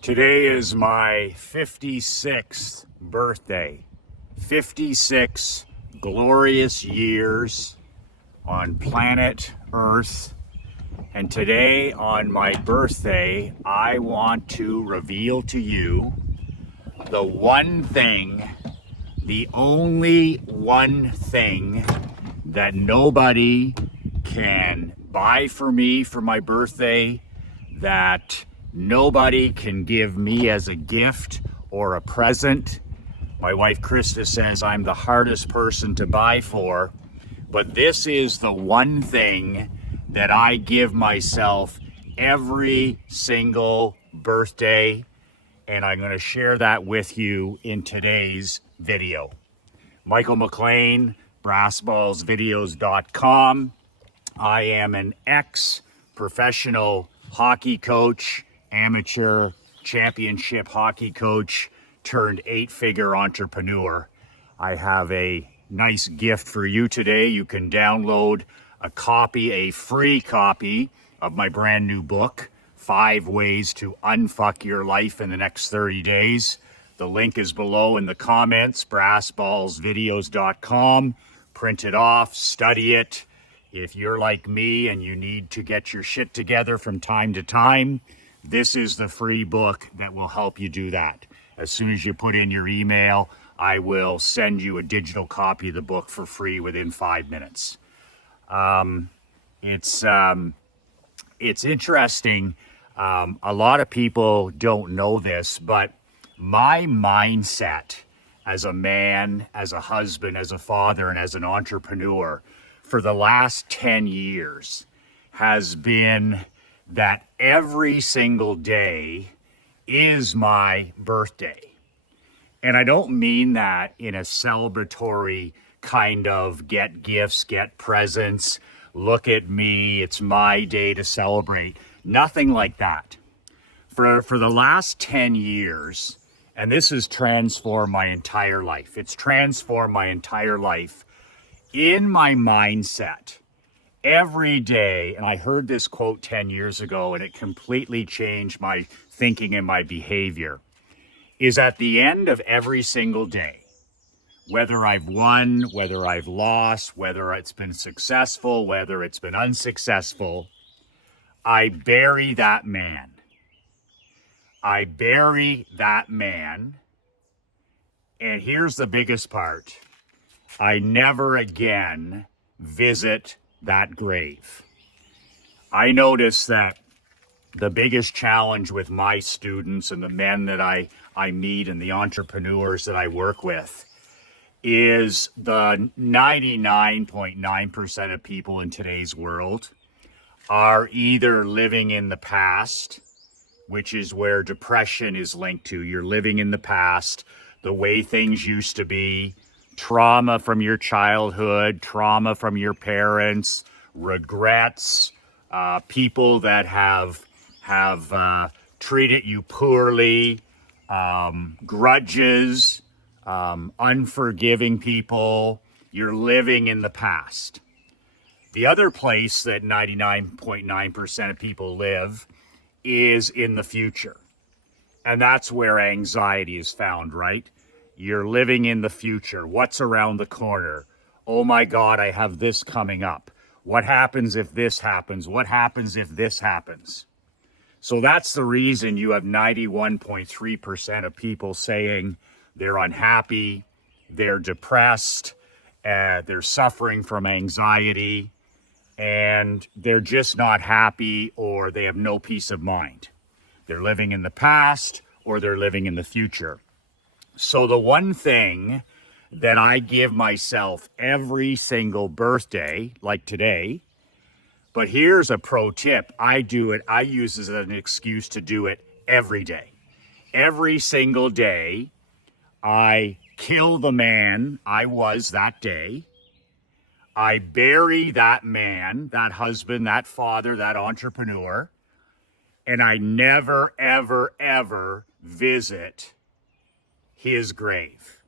Today is my 56th birthday. 56 glorious years on planet Earth. And today, on my birthday, I want to reveal to you the one thing, the only one thing that nobody can buy for me for my birthday, that nobody can give me as a gift or a present. My wife Krista says I'm the hardest person to buy for, but this is the one thing that I give myself every single birthday, and I'm going to share that with you in today's video. Michael McLean, brassballsvideos.com. I am an ex-professional hockey coach, amateur championship hockey coach turned 8-figure entrepreneur. I have a nice gift for you today. You can download a free copy of my brand new book, 5 Ways to Unfuck Your Life in the Next 30 Days. The link is below in the comments, brassballsvideos.com. Print it off, study it. If you're like me and you need to get your shit together from time to time, this is the free book that will help you do that. As soon as you put in your email, I will send you a digital copy of the book for free within 5 minutes. It's interesting. A lot of people don't know this, but my mindset as a man, as a husband, as a father, and as an entrepreneur for the last 10 years has been that every single day is my birthday. And I don't mean that in a celebratory kind of get gifts, get presents, look at me, it's my day to celebrate. Nothing like that. For the last 10 years, and this has transformed my entire life. It's transformed my entire life in my mindset every day. And I heard this quote 10 years ago, and it completely changed my thinking and my behavior, is at the end of every single day, whether I've won, whether I've lost, whether it's been successful, whether it's been unsuccessful, I bury that man. I bury that man. And here's the biggest part. I never again visit that grave. I notice that the biggest challenge with my students and the men that I meet and the entrepreneurs that I work with is the 99.9% of people in today's world are either living in the past, which is where depression is linked to. You're living in the past, the way things used to be, trauma from your childhood, trauma from your parents, regrets, people that have treated you poorly, grudges, unforgiving people. You're living in the past. The other place that 99.9% of people live is in the future. And that's where anxiety is found, right? You're living in the future. What's around the corner? Oh my God, I have this coming up. What happens if this happens? What happens if this happens? So that's the reason you have 91.3% of people saying they're unhappy, they're depressed, they're suffering from anxiety, and they're just not happy, or they have no peace of mind. They're living in the past or they're living in the future. So the one thing that I give myself every single birthday, like today, but here's a pro tip. I use it as an excuse to do it every day. Every single day, I kill the man I was that day. I bury that man, that husband, that father, that entrepreneur, and I never, ever, ever visit his grave.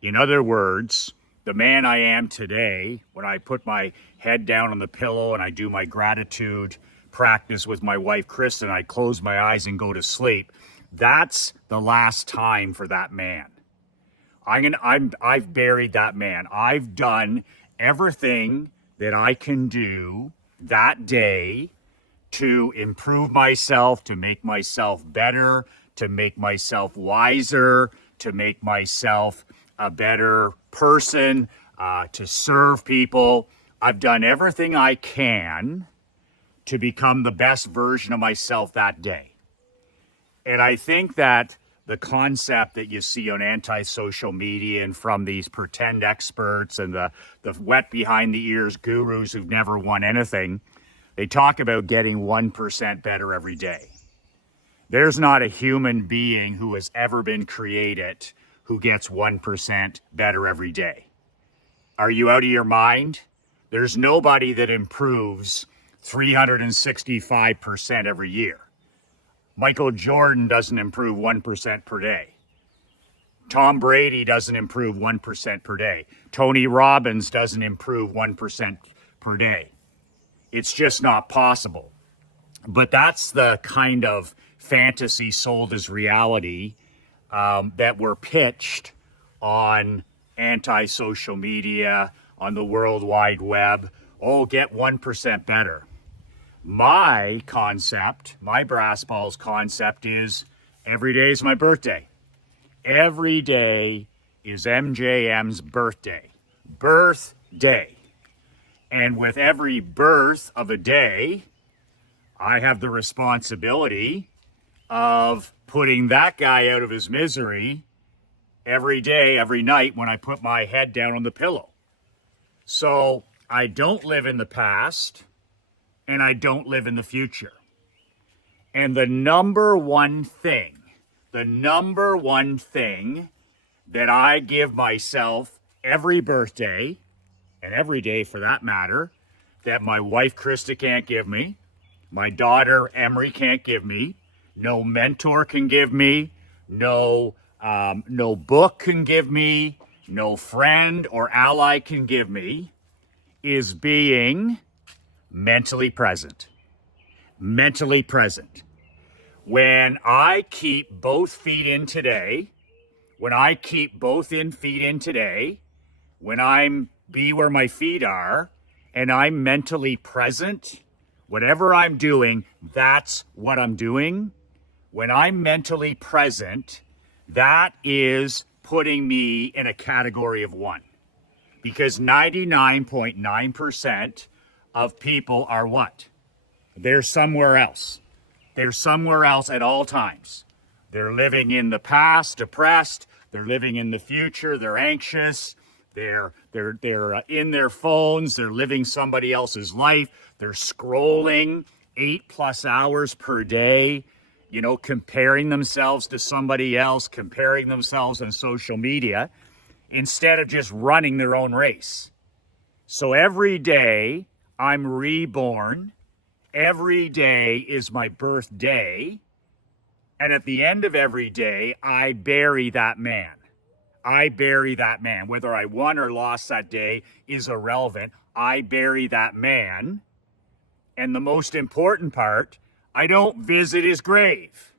In other words, the man I am today, when I put my head down on the pillow and I do my gratitude practice with my wife, Kristen, I close my eyes and go to sleep. That's the last time for that man. I've buried that man. I've done everything that I can do that day to improve myself, to make myself better, to make myself wiser, to make myself a better person, to serve people. I've done everything I can to become the best version of myself that day. And I think that the concept that you see on anti-social media and from these pretend experts and the wet behind the ears gurus who've never won anything, they talk about getting 1% better every day. There's not a human being who has ever been created who gets 1% better every day. Are you out of your mind? There's nobody that improves 365% every year. Michael Jordan doesn't improve 1% per day. Tom Brady doesn't improve 1% per day. Tony Robbins doesn't improve 1% per day. It's just not possible. But that's the kind of fantasy sold as reality that were pitched on anti-social media, on the World Wide Web. Oh, get 1% better. My concept, my Brass Balls concept is every day is my birthday. Every day is MJM's birthday. Birthday. And with every birth of a day, I have the responsibility of putting that guy out of his misery every day, every night when I put my head down on the pillow. So I don't live in the past and I don't live in the future. And the number one thing that I give myself every birthday, and every day for that matter, that my wife Krista can't give me, my daughter Emery can't give me, no mentor can give me, no book can give me, no friend or ally can give me, is being mentally present. Mentally present. When I keep both feet in today, when I'm be where my feet are, and I'm mentally present, whatever I'm doing, that's what I'm doing. When I'm mentally present, that is putting me in a category of 1. Because 99.9% of people are what? They're somewhere else. They're somewhere else at all times. They're living in the past, depressed. They're living in the future. They're anxious. They're in their phones. They're living somebody else's life. They're scrolling 8+ hours per day, comparing themselves to somebody else, comparing themselves on social media, instead of just running their own race. So every day I'm reborn. Every day is my birthday. And at the end of every day, I bury that man. I bury that man. Whether I won or lost that day is irrelevant. I bury that man. And the most important part, I don't visit his grave.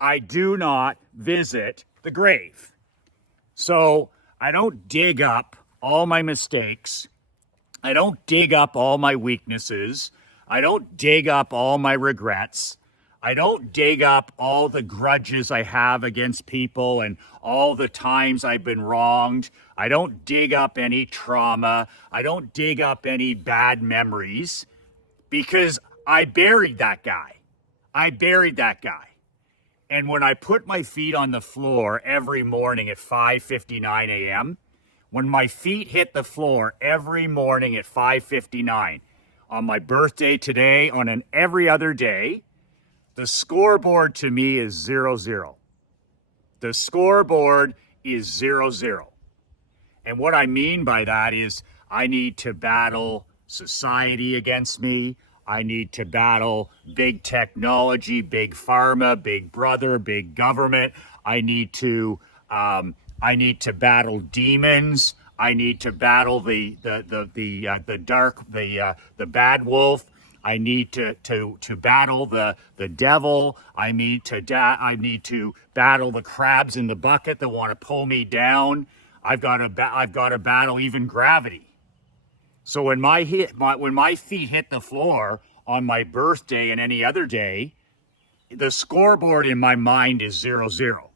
I do not visit the grave. So I don't dig up all my mistakes. I don't dig up all my weaknesses. I don't dig up all my regrets. I don't dig up all the grudges I have against people and all the times I've been wronged. I don't dig up any trauma. I don't dig up any bad memories because I buried that guy. I buried that guy. And when I put my feet on the floor every morning at 5:59 a.m., when my feet hit the floor every morning at 5:59, on my birthday today, on every other day, the scoreboard to me is 0-0. The scoreboard is 0-0. And what I mean by that is I need to battle society against me. I need to battle big technology, big pharma, big brother, big government. I need to battle demons. I need to battle the bad wolf. I need to battle the devil. I need to battle the crabs in the bucket that want to pull me down. I've got to battle even gravity. So when my feet hit the floor on my birthday and any other day, the scoreboard in my mind is 0-0.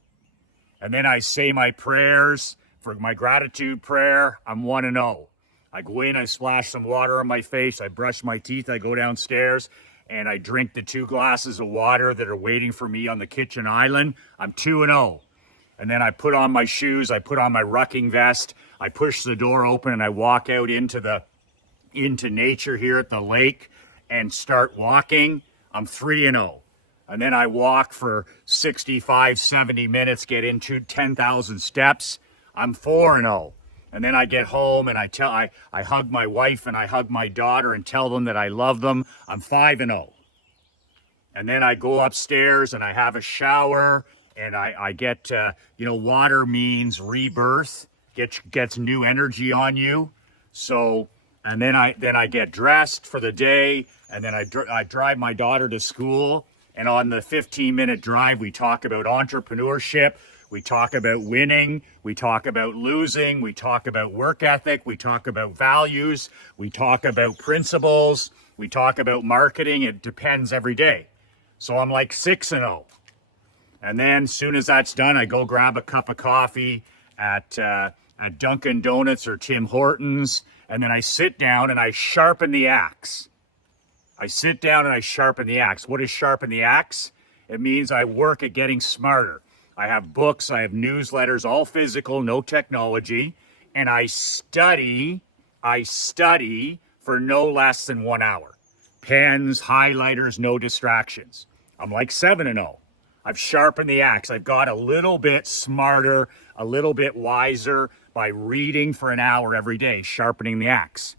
And then I say my prayers for my gratitude prayer. I'm 1-0. I go in, I splash some water on my face, I brush my teeth, I go downstairs, and I drink the 2 glasses of water that are waiting for me on the kitchen island. I'm 2-0. And then I put on my shoes, I put on my rucking vest, I push the door open, and I walk out into nature here at the lake and start walking. I'm 3-0. And then I walk for 65, 70 minutes, get into 10,000 steps. I'm 4-0. And then I get home and I hug my wife and I hug my daughter and tell them that I love them. I'm 5-0. And then I go upstairs and I have a shower and I get, water means rebirth, gets new energy on you. So, and then I get dressed for the day, and then I drive my daughter to school. And on the 15-minute drive, we talk about entrepreneurship. We talk about winning. We talk about losing. We talk about work ethic. We talk about values. We talk about principles. We talk about marketing. It depends every day. So I'm like 6-0. And then as soon as that's done, I go grab a cup of coffee at Dunkin' Donuts or Tim Hortons. And then I sit down and I sharpen the axe. I sit down and I sharpen the axe. What is sharpen the axe? It means I work at getting smarter. I have books, I have newsletters, all physical, no technology. And I study for no less than 1 hour. Pens, highlighters, no distractions. I'm like 7-0. I've sharpened the axe. I've got a little bit smarter, a little bit wiser by reading for an hour every day, sharpening the axe.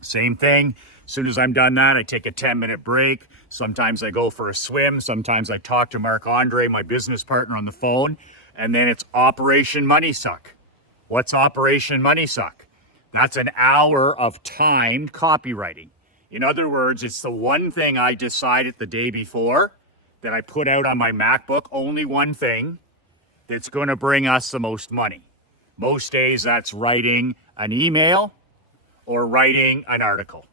Same thing. As soon as I'm done that, I take a 10-minute break. Sometimes I go for a swim. Sometimes I talk to Marc-Andre, my business partner, on the phone. And then it's Operation Money Suck. What's Operation Money Suck? That's an hour of timed copywriting. In other words, it's the one thing I decided the day before that I put out on my MacBook, only one thing that's going to bring us the most money. Most days that's writing an email or writing an article.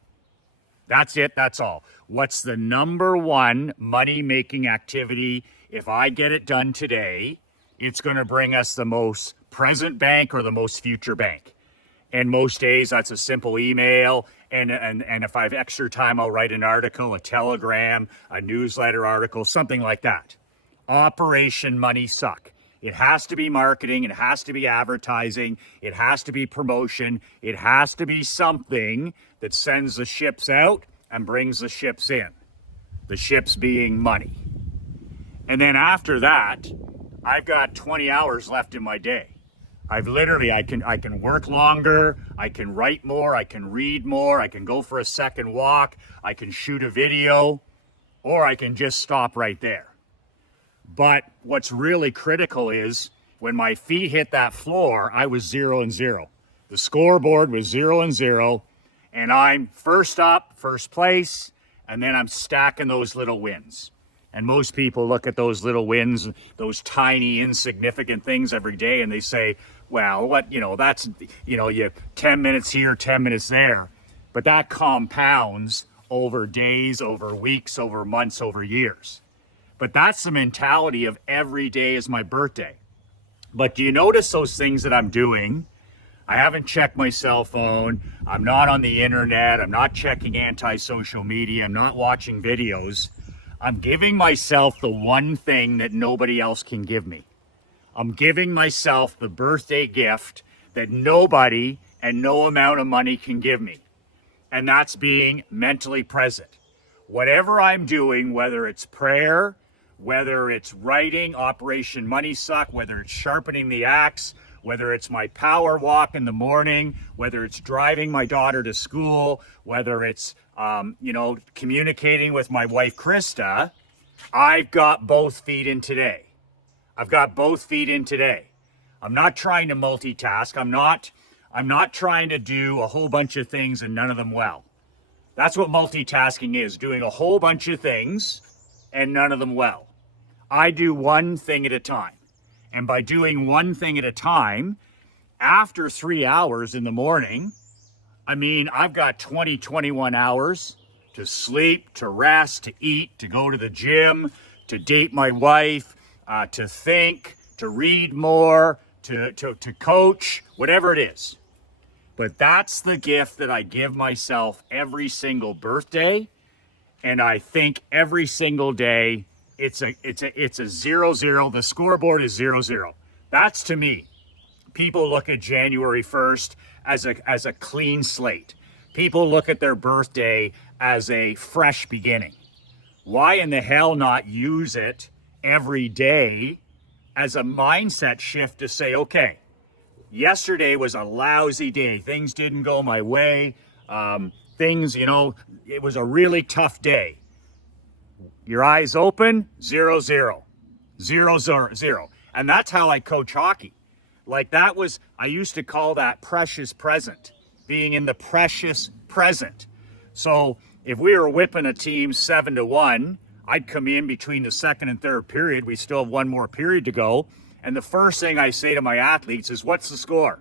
That's it, that's all. What's the number one money-making activity? If I get it done today, it's going to bring us the most present bank or the most future bank. And most days, that's a simple email. And if I have extra time, I'll write an article, a telegram, a newsletter article, something like that. Operation Money Suck. It has to be marketing. It has to be advertising. It has to be promotion. It has to be something that sends the ships out and brings the ships in. The ships being money. And then after that, I've got 20 hours left in my day. I can work longer, I can write more, I can read more, I can go for a second walk, I can shoot a video, or I can just stop right there. But what's really critical is when my feet hit that floor, I was 0-0. The scoreboard was 0-0, and I'm first up, first place, and then I'm stacking those little wins. And most people look at those little wins, those tiny, insignificant things every day, and they say, well, that's, you 10 minutes here, 10 minutes there. But that compounds over days, over weeks, over months, over years. But that's the mentality of every day is my birthday. But do you notice those things that I'm doing? I haven't checked my cell phone. I'm not on the internet. I'm not checking anti-social media. I'm not watching videos. I'm giving myself the one thing that nobody else can give me. I'm giving myself the birthday gift that nobody and no amount of money can give me. And that's being mentally present. Whatever I'm doing, whether it's prayer, whether it's writing, Operation Money Suck, whether it's sharpening the axe, whether it's my power walk in the morning, whether it's driving my daughter to school, whether it's, communicating with my wife, Krista, I've got both feet in today. I've got both feet in today. I'm not trying to multitask. I'm not trying to do a whole bunch of things and none of them well. That's what multitasking is, doing a whole bunch of things and none of them well. I do one thing at a time. And by doing one thing at a time, after 3 hours in the morning, I mean, I've got 20, 21 hours to sleep, to rest, to eat, to go to the gym, to date my wife, to think, to read more, to coach, whatever it is. But that's the gift that I give myself every single birthday. And I think every single day it's a 0-0. The scoreboard is 0-0. That's, to me, people look at January 1st as a clean slate. People look at their birthday as a fresh beginning. Why in the hell not use it every day as a mindset shift to say, okay, yesterday was a lousy day. Things didn't go my way. It was a really tough day. Your eyes open, 0-0. 0-0. And that's how I coach hockey. Like I used to call that precious present, being in the precious present. So if we were whipping a team 7-1, I'd come in between the second and third period. We still have one more period to go. And the first thing I say to my athletes is, what's the score?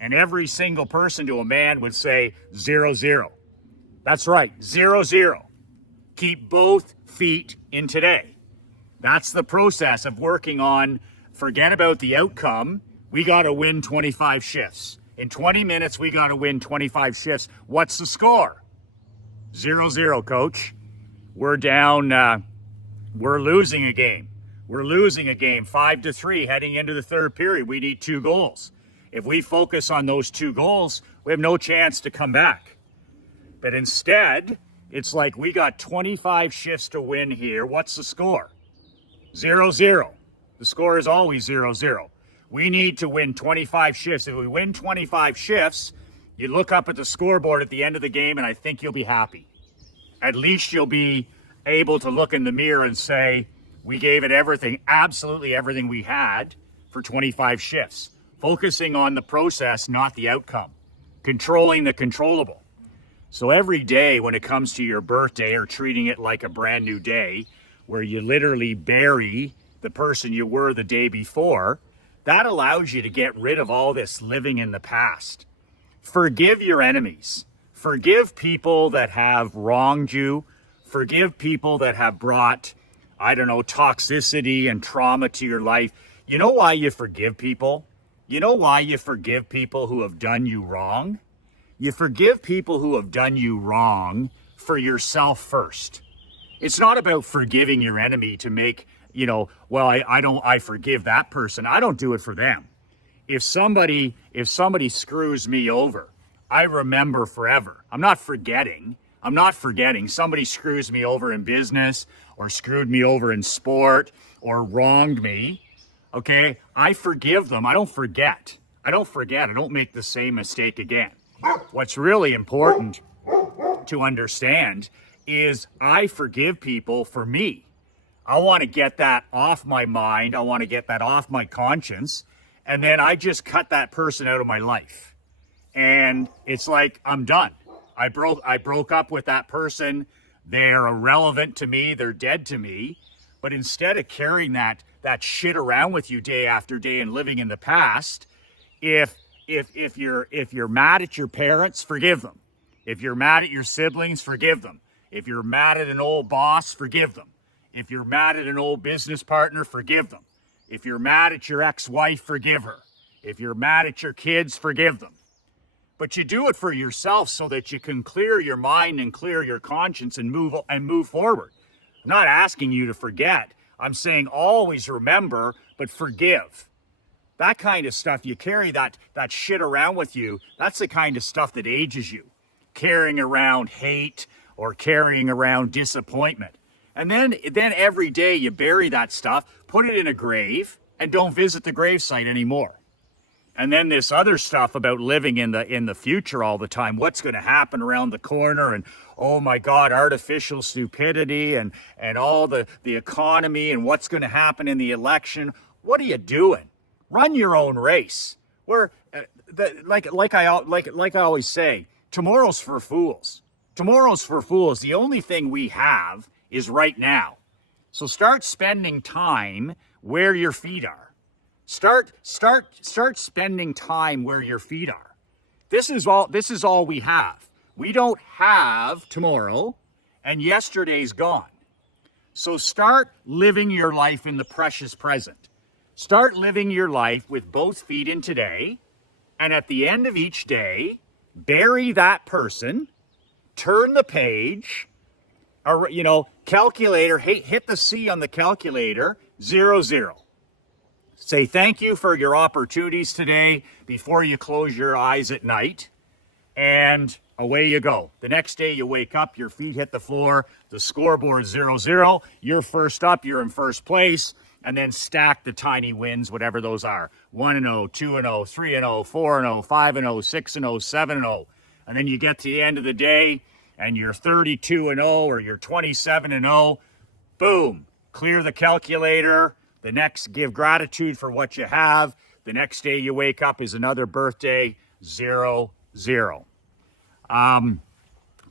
And every single person to a man would say 0-0. That's right, 0-0. Keep both feet in today. That's the process of working on, forget about the outcome. We got to win 25 shifts. In 20 minutes, we got to win 25 shifts. What's the score? 0-0, coach. We're down, we're losing a game. We're losing a game 5-3 heading into the third period. We need 2 goals. If we focus on those 2 goals, we have no chance to come back. But instead, it's like we got 25 shifts to win here. What's the score? 0-0. The score is always 0-0. We need to win 25 shifts. If we win 25 shifts, you look up at the scoreboard at the end of the game, and I think you'll be happy. At least you'll be able to look in the mirror and say, we gave it everything, absolutely everything we had for 25 shifts. Focusing on the process, not the outcome. Controlling the controllable. So every day when it comes to your birthday, or treating it like a brand new day, where you literally bury the person you were the day before, that allows you to get rid of all this living in the past. Forgive your enemies. Forgive people that have wronged you. Forgive people that have brought, toxicity and trauma to your life. You know why you forgive people? You know why you forgive people who have done you wrong? You forgive people who have done you wrong for yourself first. It's not about forgiving your enemy to make, I forgive that person. I don't do it for them. If somebody screws me over, I remember forever. I'm not forgetting. Somebody screws me over in business, or screwed me over in sport, or wronged me. Okay, I forgive them. I don't forget. I don't make the same mistake again. What's really important to understand is I forgive people for me. I want to get that off my mind. I want to get that off my conscience. And then I just cut that person out of my life. And it's like, I'm done. I broke up with that person. They're irrelevant to me. They're dead to me. But instead of carrying that shit around with you day after day and living in the past, if you're mad at your parents, forgive them. If you're mad at your siblings, forgive them. If you're mad at an old boss, forgive them. If you're mad at an old business partner, forgive them. If you're mad at your ex-wife, forgive her. If you're mad at your kids, forgive them. But you do it for yourself so that you can clear your mind and clear your conscience and move forward. I'm not asking you to forget. I'm saying always remember, but forgive. That kind of stuff, you carry that shit around with you. That's the kind of stuff that ages you. Carrying around hate or carrying around disappointment. And then every day you bury that stuff, put it in a grave, and don't visit the gravesite anymore. And then this other stuff about living in the future all the time, what's going to happen around the corner, and oh my God, artificial stupidity and all the economy and what's going to happen in the election. What are you doing? Run your own race. Like I always say, tomorrow's for fools. Tomorrow's for fools. The only thing we have is right now. So start spending time where your feet are. Start spending time where your feet are. This is all we have. We don't have tomorrow, and yesterday's gone. So start living your life in the precious present. Start living your life with both feet in today, and at the end of each day, bury that person, turn the page, or, calculator, hit the C on the calculator, 0. Say thank you for your opportunities today before you close your eyes at night, and away you go. The next day you wake up, your feet hit the floor, the scoreboard 0. You're first up, you're in first place, and then stack the tiny wins, whatever those are. 1-0, 2-0, 3-0, 4-0, 5-0, 6-0, 7-0. And then you get to the end of the day and you're 32-0 or you're 27-0. Boom, clear the calculator. The next, give gratitude for what you have. The next day you wake up is another birthday, 0.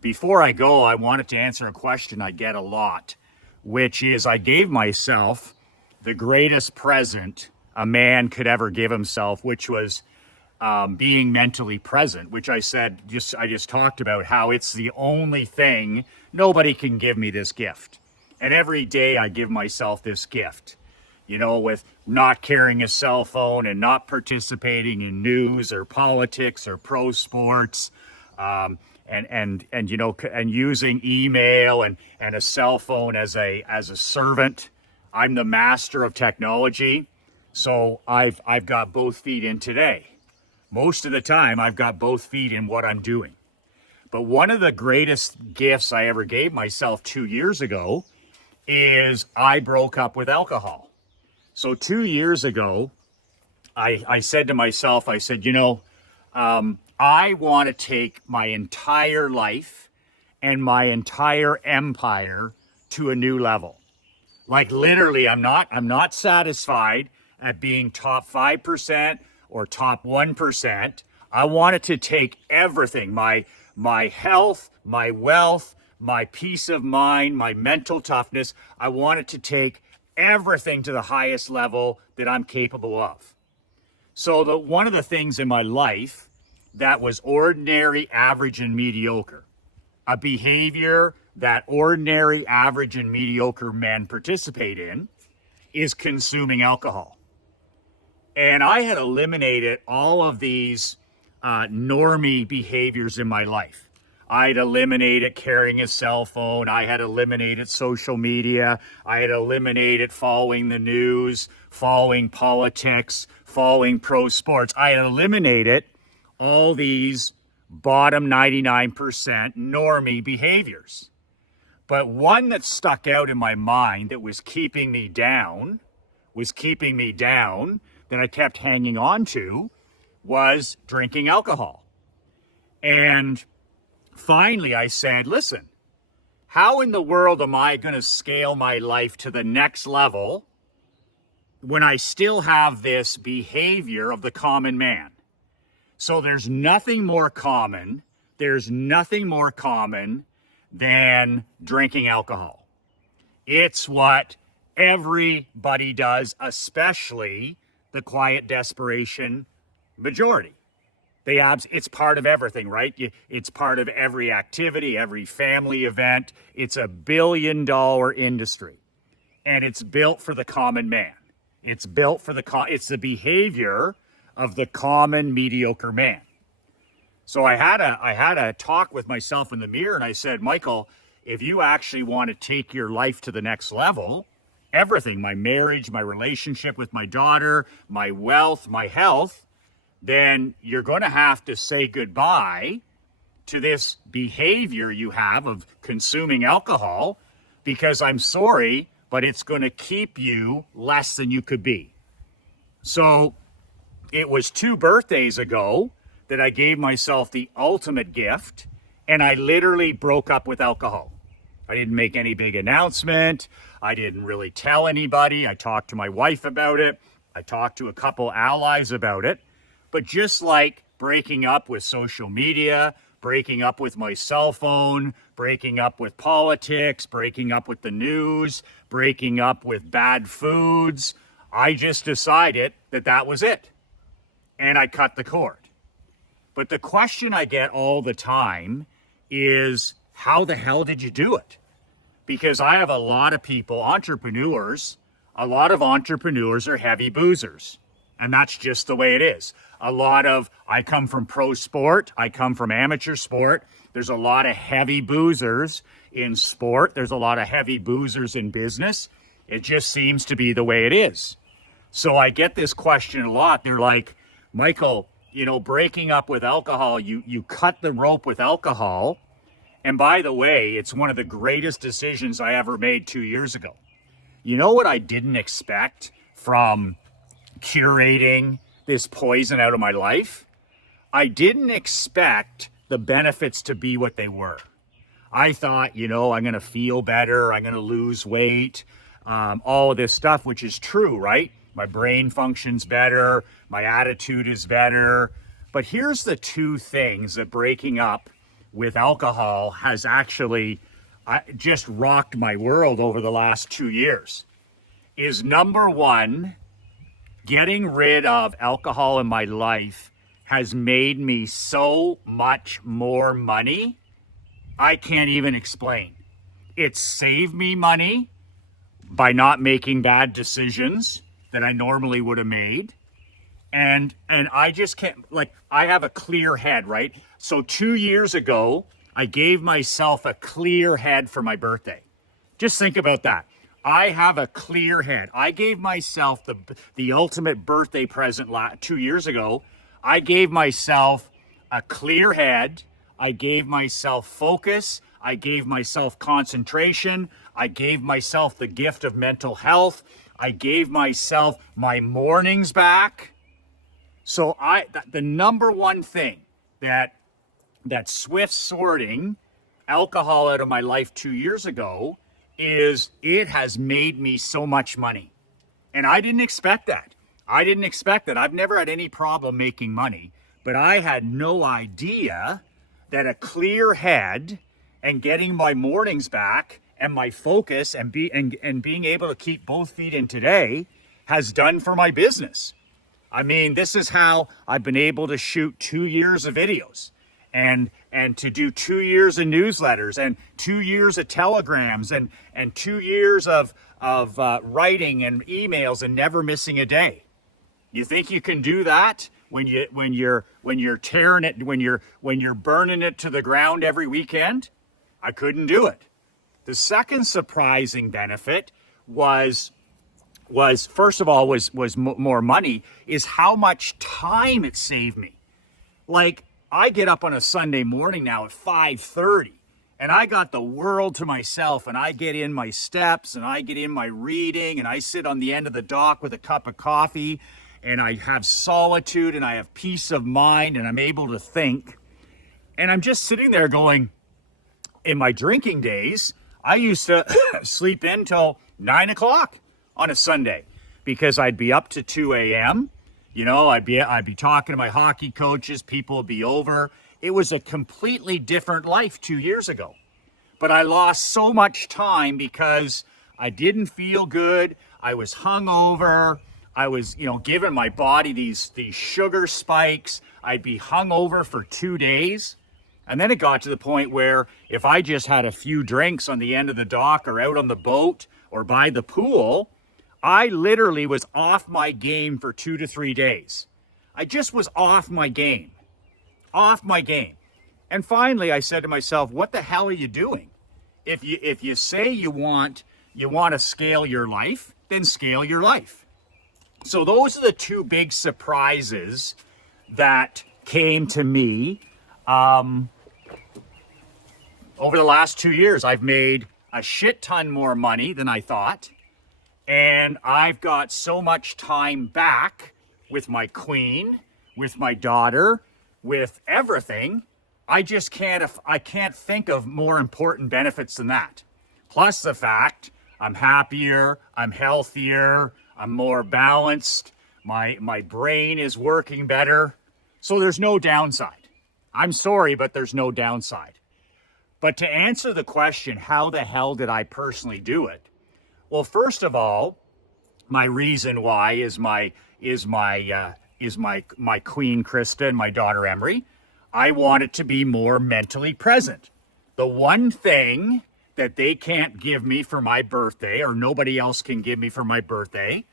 Before I go, I wanted to answer a question I get a lot, which is I gave myself the greatest present a man could ever give himself, which was being mentally present, which I just talked about how it's the only thing. Nobody can give me this gift. And every day I give myself this gift, with not carrying a cell phone and not participating in news or politics or pro sports, and using email and a cell phone as a servant. I'm the master of technology. So I've got both feet in today. Most of the time I've got both feet in what I'm doing. But one of the greatest gifts I ever gave myself 2 years ago is I broke up with alcohol. So 2 years ago, I said to myself, I said, I want to take my entire life and my entire empire to a new level. Like literally, I'm not satisfied at being top 5% or top 1%. I wanted to take everything, my health, my wealth, my peace of mind, my mental toughness. I wanted to take everything to the highest level that I'm capable of. So one of the things in my life that was ordinary, average, and mediocre, a behavior that ordinary, average, and mediocre men participate in, is consuming alcohol. And I had eliminated all of these normie behaviors in my life. I had eliminated carrying a cell phone. I had eliminated social media. I had eliminated following the news, following politics, following pro sports. I had eliminated all these bottom 99% normie behaviors. But one that stuck out in my mind that was keeping me down, that I kept hanging on to, was drinking alcohol. And finally I said, listen, how in the world am I going to scale my life to the next level when I still have this behavior of the common man? So there's nothing more common than drinking alcohol. It's what everybody does, especially the quiet desperation majority. It's part of everything, right? It's part of every activity, every family event. It's $1 billion industry, and it's built for the common man. It's the behavior of the common mediocre man. So I had a talk with myself in the mirror, and I said, Michael, if you actually want to take your life to the next level, everything, my marriage, my relationship with my daughter, my wealth, my health, then you're going to have to say goodbye to this behavior you have of consuming alcohol, because I'm sorry, but it's going to keep you less than you could be. So it was 2 birthdays ago that I gave myself the ultimate gift, and I literally broke up with alcohol. I didn't make any big announcement. I didn't really tell anybody. I talked to my wife about it. I talked to a couple allies about it. But just like breaking up with social media, breaking up with my cell phone, breaking up with politics, breaking up with the news, breaking up with bad foods. I just decided that that was it. And I cut the cord. But the question I get all the time is, how the hell did you do it? Because I have a lot of people, entrepreneurs, a lot of entrepreneurs are heavy boozers. And that's just the way it is. I come from pro sport, I come from amateur sport. There's a lot of heavy boozers in sport. There's a lot of heavy boozers in business. It just seems to be the way it is. So I get this question a lot. They're like, Michael, breaking up with alcohol, you cut the rope with alcohol. And by the way, it's one of the greatest decisions I ever made 2 years ago. You know what I didn't expect from curating this poison out of my life? I didn't expect the benefits to be what they were. I thought, I'm going to feel better. I'm going to lose weight. All of this stuff, which is true, right? My brain functions better. My attitude is better. But here's the two things that breaking up with alcohol has actually just rocked my world over the last 2 years. Is number one, getting rid of alcohol in my life has made me so much more money, I can't even explain. It's saved me money by not making bad decisions that I normally would have made. And I just can't, I have a clear head, right? So 2 years ago, I gave myself a clear head for my birthday. Just think about that. I have a clear head. I gave myself the ultimate birthday present 2 years ago. I gave myself a clear head. I gave myself focus. I gave myself concentration. I gave myself the gift of mental health. I gave myself my mornings back. So the number one thing that swift sorting alcohol out of my life 2 years ago is it has made me so much money. And I didn't expect that. I've never had any problem making money, but I had no idea that a clear head and getting my mornings back and my focus and being able to keep both feet in today has done for my business. I mean, this is how I've been able to shoot 2 years of videos and to do 2 years of newsletters and 2 years of telegrams and 2 years of writing and emails and never missing a day. You think you can do that when you're tearing it, when you're burning it to the ground every weekend? I couldn't do it. The second surprising benefit was first of all more money, is how much time it saved me. Like, I get up on a Sunday morning now at 5:30 and I got the world to myself, and I get in my steps and I get in my reading and I sit on the end of the dock with a cup of coffee and I have solitude and I have peace of mind and I'm able to think. And I'm just sitting there going, in my drinking days, I used to sleep in till 9 o'clock on a Sunday because I'd be up to 2 a.m. I'd be talking to my hockey coaches, people would be over. It was a completely different life 2 years ago. But I lost so much time because I didn't feel good. I was hungover. I was, giving my body these sugar spikes. I'd be hungover for 2 days. And then it got to the point where if I just had a few drinks on the end of the dock or out on the boat or by the pool, I literally was off my game for 2 to 3 days. I just was off my game. And finally I said to myself, what the hell are you doing? If you say you want to scale your life, then scale your life. So those are the two big surprises that came to me over the last 2 years. I've made a shit ton more money than I thought. And I've got so much time back with my queen, with my daughter, with everything. I can't think of more important benefits than that. Plus the fact I'm happier, I'm healthier, I'm more balanced, my brain is working better. So there's no downside. I'm sorry, but there's no downside. But to answer the question, how the hell did I personally do it? Well, first of all, my reason why is my queen Krista and my daughter Emery. I wanted to be more mentally present. The one thing that they can't give me for my birthday, or nobody else can give me for my birthday,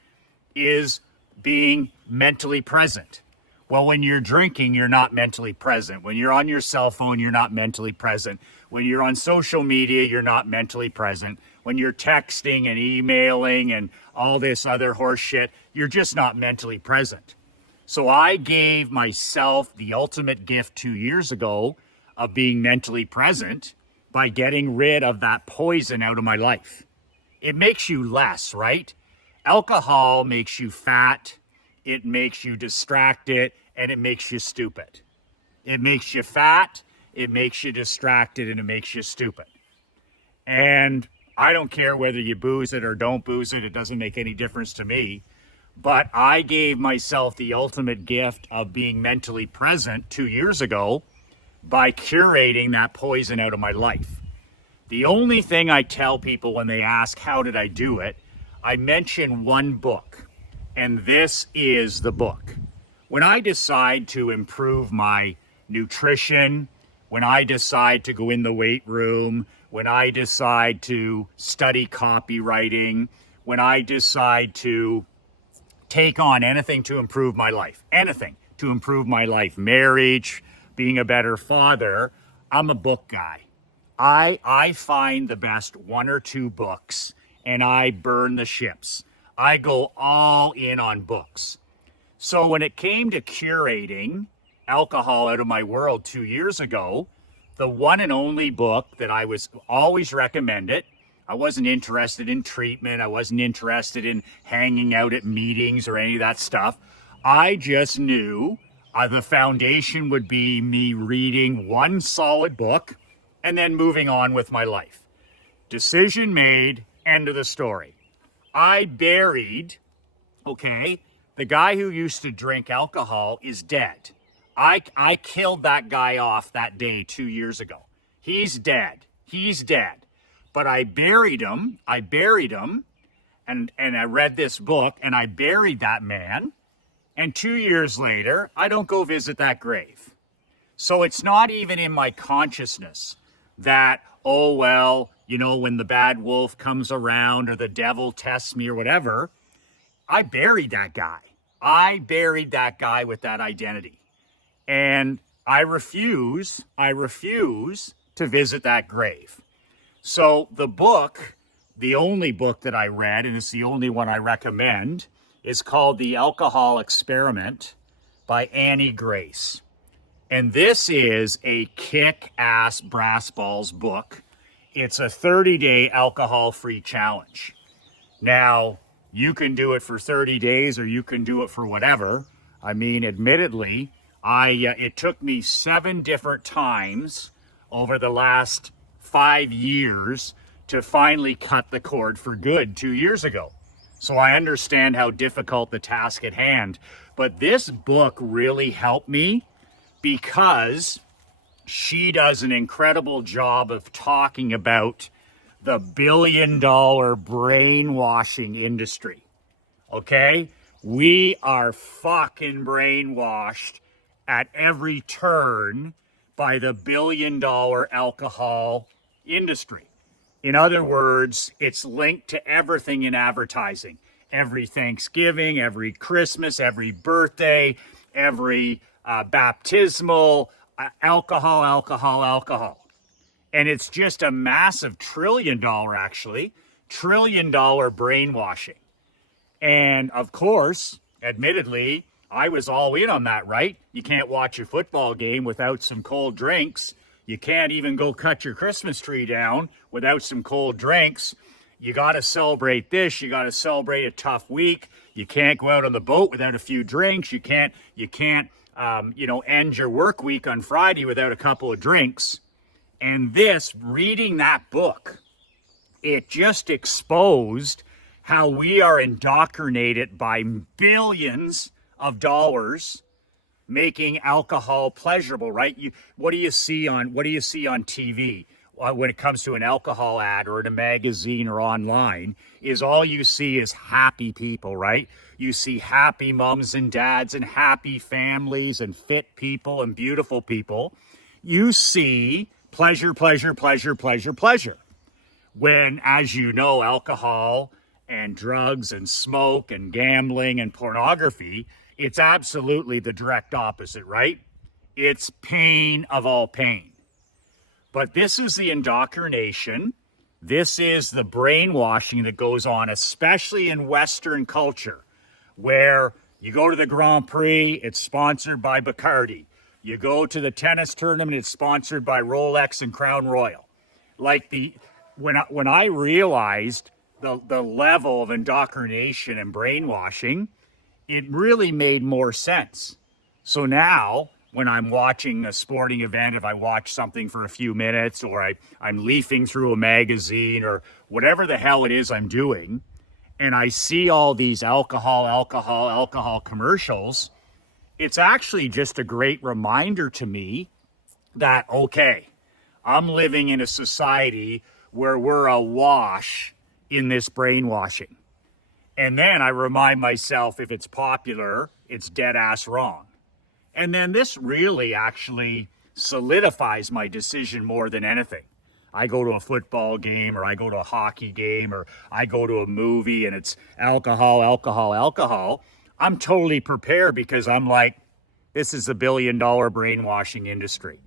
is being mentally present. Well, when you're drinking, you're not mentally present. When you're on your cell phone, you're not mentally present. When you're on social media, you're not mentally present. When you're texting and emailing and all this other horse shit, you're just not mentally present. So I gave myself the ultimate gift 2 years ago of being mentally present by getting rid of that poison out of my life. It makes you less, right? Alcohol makes you fat, it makes you distracted, and it makes you stupid. It makes you fat, it makes you distracted, and it makes you stupid. And I don't care whether you booze it or don't booze it, it doesn't make any difference to me. But I gave myself the ultimate gift of being mentally present 2 years ago by curating that poison out of my life. The only thing I tell people when they ask, how did I do it? I mention one book, and this is the book. When I decide to improve my nutrition, when I decide to go in the weight room, when I decide to study copywriting, when I decide to take on anything to improve my life, anything to improve my life, marriage, being a better father, I'm a book guy. I find the best 1 or 2 books and I burn the ships. I go all in on books. So when it came to curating alcohol out of my world 2 years ago, the one and only book that I was always recommended, I wasn't interested in treatment, I wasn't interested in hanging out at meetings or any of that stuff. I just knew the foundation would be me reading one solid book and then moving on with my life. Decision made, end of the story. I buried, the guy who used to drink alcohol is dead. I killed that guy off that day 2 years ago. He's dead. But I buried him, and I read this book, and I buried that man, and 2 years later, I don't go visit that grave. So it's not even in my consciousness that, oh, well, when the bad wolf comes around or the devil tests me or whatever, I buried that guy. I buried that guy with that identity. And I refuse to visit that grave. So the book, the only book that I read, and it's the only one I recommend, is called The Alcohol Experiment by Annie Grace. And this is a kick-ass brass balls book. It's a 30-day alcohol-free challenge. Now, you can do it for 30 days or you can do it for whatever. I mean, admittedly, it took me 7 different times over the last 5 years to finally cut the cord for good 2 years ago. So I understand how difficult the task at hand. But this book really helped me because she does an incredible job of talking about the billion-dollar brainwashing industry. Okay? We are fucking brainwashed at every turn by the billion-dollar alcohol industry. In other words, it's linked to everything in advertising. Every Thanksgiving, every Christmas, every birthday, every baptismal, alcohol. And it's just a massive trillion dollar brainwashing. And of course, admittedly, I was all in on that, right? You can't watch a football game without some cold drinks. You can't even go cut your Christmas tree down without some cold drinks. You got to celebrate this. You got to celebrate a tough week. You can't go out on the boat without a few drinks. You can't end your work week on Friday without a couple of drinks. And reading that book, it just exposed how we are indoctrinated by billions of dollars making alcohol pleasurable, right? What do you see on TV when it comes to an alcohol ad or in a magazine or online? Is all you see is happy people, right? You see happy moms and dads and happy families and fit people and beautiful people. You see pleasure, pleasure, pleasure, pleasure, pleasure. When, as you know, alcohol and drugs and smoke and gambling and pornography, it's absolutely the direct opposite, right? It's pain of all pain. But this is the indoctrination. This is the brainwashing that goes on, especially in Western culture, where you go to the Grand Prix, it's sponsored by Bacardi. You go to the tennis tournament, it's sponsored by Rolex and Crown Royal. When I realized the level of indoctrination and brainwashing, it really made more sense. So now, when I'm watching a sporting event, if I watch something for a few minutes, or I'm leafing through a magazine, or whatever the hell it is I'm doing, and I see all these alcohol commercials, it's actually just a great reminder to me that, okay, I'm living in a society where we're awash in this brainwashing. And then I remind myself, if it's popular, it's dead ass wrong. And then this really actually solidifies my decision more than anything. I go to a football game, or I go to a hockey game, or I go to a movie and it's alcohol, alcohol, alcohol. I'm totally prepared, because I'm like, this is a $1 billion brainwashing industry.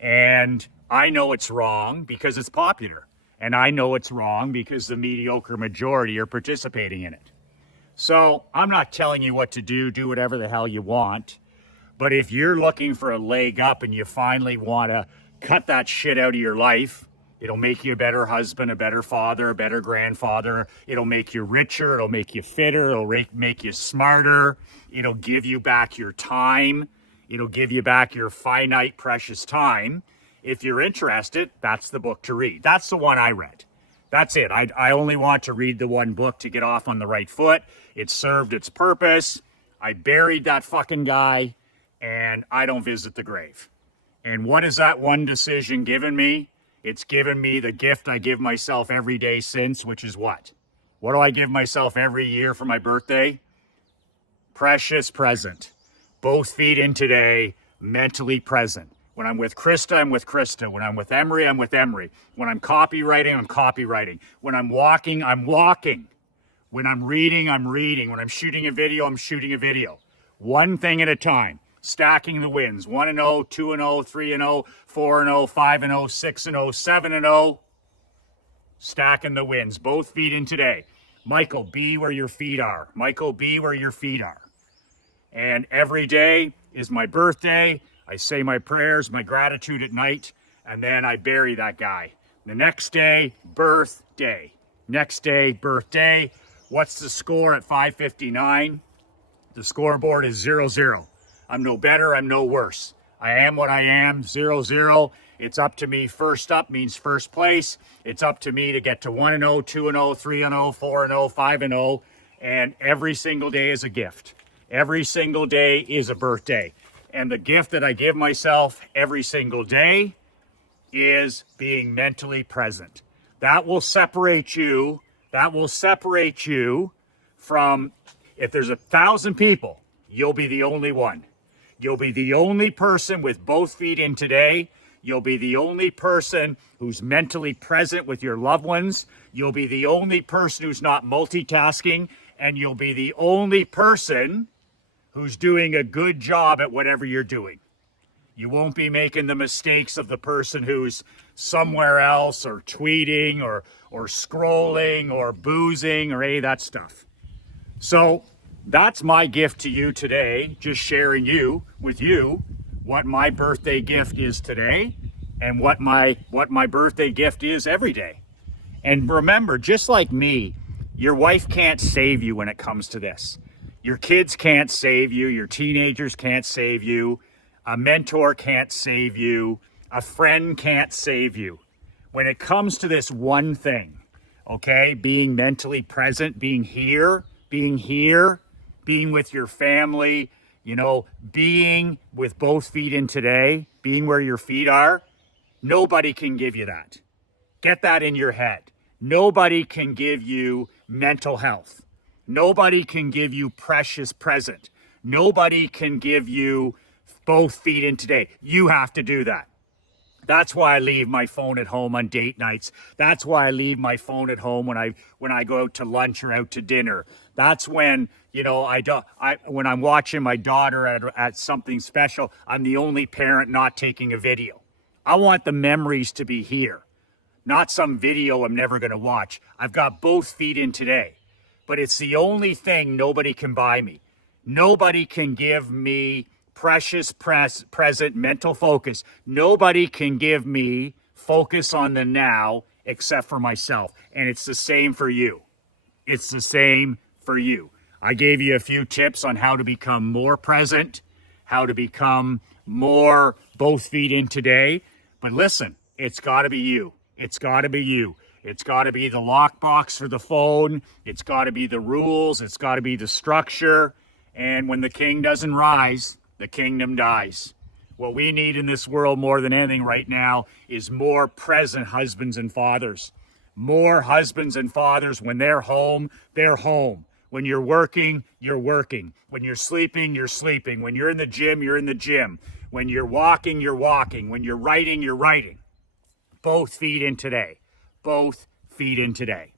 And I know it's wrong because it's popular. And I know it's wrong because the mediocre majority are participating in it. So I'm not telling you what to do whatever the hell you want. But if you're looking for a leg up and you finally want to cut that shit out of your life, it'll make you a better husband, a better father, a better grandfather. It'll make you richer. It'll make you fitter. It'll make you smarter. It'll give you back your time. It'll give you back your finite, precious time. If you're interested, that's the book to read. That's the one I read. That's it. I only want to read the one book to get off on the right foot. It served its purpose. I buried that fucking guy, and I don't visit the grave. And what has that one decision given me? It's given me the gift I give myself every day since, which is what? What do I give myself every year for my birthday? Precious present. Both feet in today, mentally present. When I'm with Krista, I'm with Krista. When I'm with Emery, I'm with Emery. When I'm copywriting, I'm copywriting. When I'm walking, I'm walking. When I'm reading, I'm reading. When I'm shooting a video, I'm shooting a video. One thing at a time. Stacking the wins. 1-0, 2-0, 3-0, 4-0, 5-0, 6-0, 7-0. Stacking the wins. Both feet in today. Michael, be where your feet are. Michael, be where your feet are. And every day is my birthday. I say my prayers, my gratitude at night, and then I bury that guy. The next day, birthday. Next day, birthday. What's the score at 5:59? The scoreboard is 0-0. I'm no better, I'm no worse. I am what I am, 0-0. It's up to me. First up means first place. It's up to me to get to 1-0, 2-0, 3-0, 4-0, 5-0, and every single day is a gift. Every single day is a birthday. And the gift that I give myself every single day is being mentally present. That will separate you. That will separate you from, if there's 1,000 people, you'll be the only one. You'll be the only person with both feet in today. You'll be the only person who's mentally present with your loved ones. You'll be the only person who's not multitasking. And you'll be the only person who's doing a good job at whatever you're doing. You won't be making the mistakes of the person who's somewhere else, or tweeting, or scrolling, or boozing, or any of that stuff. So that's my gift to you today, just sharing with you what my birthday gift is today, and what my birthday gift is every day. And remember, just like me, your wife can't save you when it comes to this. Your kids can't save you. Your teenagers can't save you. A mentor can't save you. A friend can't save you. When it comes to this one thing, okay, being mentally present, being here, being with your family, You know, being with both feet in today, being where your feet are, nobody can give you that. Get that in your head. Nobody can give you mental health. Nobody can give you precious present. Nobody can give you both feet in today. You have to do that. That's why I leave my phone at home on date nights. That's why I leave my phone at home when I go out to lunch or out to dinner. That's when, you know, when I'm watching my daughter at something special, I'm the only parent not taking a video. I want the memories to be here, not some video I'm never going to watch. I've got both feet in today, but it's the only thing nobody can buy me. Nobody can give me precious present mental focus. Nobody can give me focus on the now except for myself. And it's the same for you. It's the same for you. I gave you a few tips on how to become more present, how to become more both feet in today. But listen, it's got to be you. It's got to be you. It's got to be the lockbox for the phone. It's got to be the rules. It's got to be the structure. And when the king doesn't rise, the kingdom dies. What we need in this world more than anything right now is more present husbands and fathers. More husbands and fathers. When they're home, they're home. When you're working, you're working. When you're sleeping, you're sleeping. When you're in the gym, you're in the gym. When you're walking, you're walking. When you're writing, you're writing. Both feet in today. Both feet in today.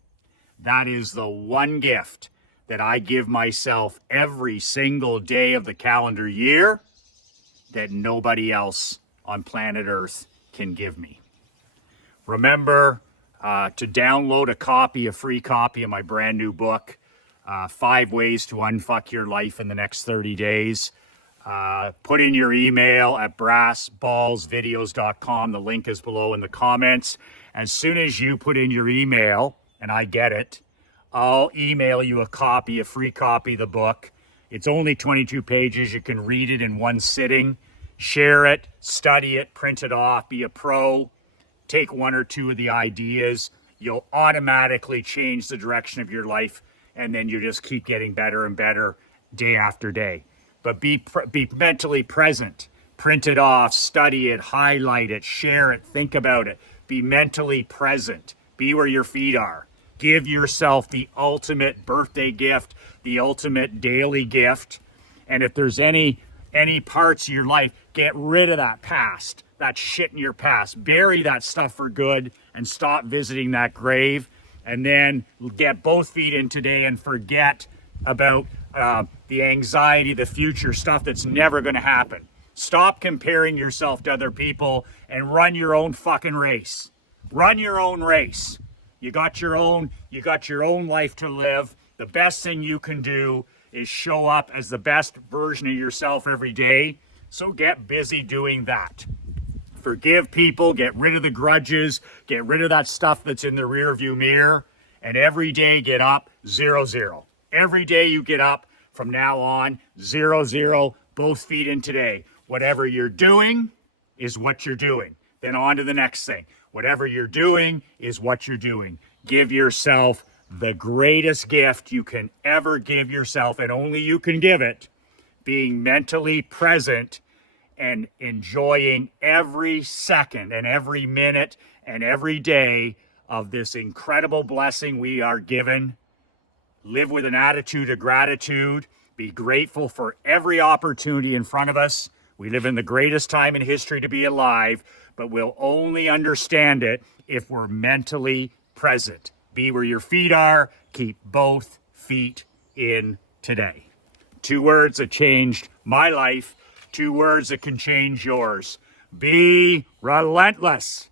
That is the one gift that I give myself every single day of the calendar year that nobody else on planet Earth can give me. Remember to download a free copy of my brand new book, 5 Ways to Unfuck Your Life in the Next 30 Days. Put in your email at brassballsvideos.com. The link is below in the comments. As soon as you put in your email, and I get it, I'll email you a free copy of the book. It's only 22 pages. You can read it in one sitting. Share it, study it, print it off, be a pro. Take 1 or 2 of the ideas. You'll automatically change the direction of your life, and then you just keep getting better and better day after day. But be mentally present. Print it off, study it, highlight it, share it, think about it. Be mentally present. Be where your feet are. Give yourself the ultimate birthday gift, the ultimate daily gift. And if there's any parts of your life, get rid of that past, that shit in your past. Bury that stuff for good and stop visiting that grave. And then get both feet in today and forget about the anxiety, the future stuff that's never going to happen. Stop comparing yourself to other people and run your own fucking race. Run your own race. You got your own life to live. The best thing you can do is show up as the best version of yourself every day. So get busy doing that. Forgive people, get rid of the grudges, get rid of that stuff that's in the rearview mirror, and every day get up 0-0. Every day you get up from now on 0-0, both feet in today. Whatever you're doing is what you're doing. Then on to the next thing. Whatever you're doing is what you're doing. Give yourself the greatest gift you can ever give yourself, and only you can give it, being mentally present and enjoying every second and every minute and every day of this incredible blessing we are given. Live with an attitude of gratitude. Be grateful for every opportunity in front of us. We live in the greatest time in history to be alive, but we'll only understand it if we're mentally present. Be where your feet are. Keep both feet in today. 2 words that changed my life. 2 words that can change yours. Be relentless.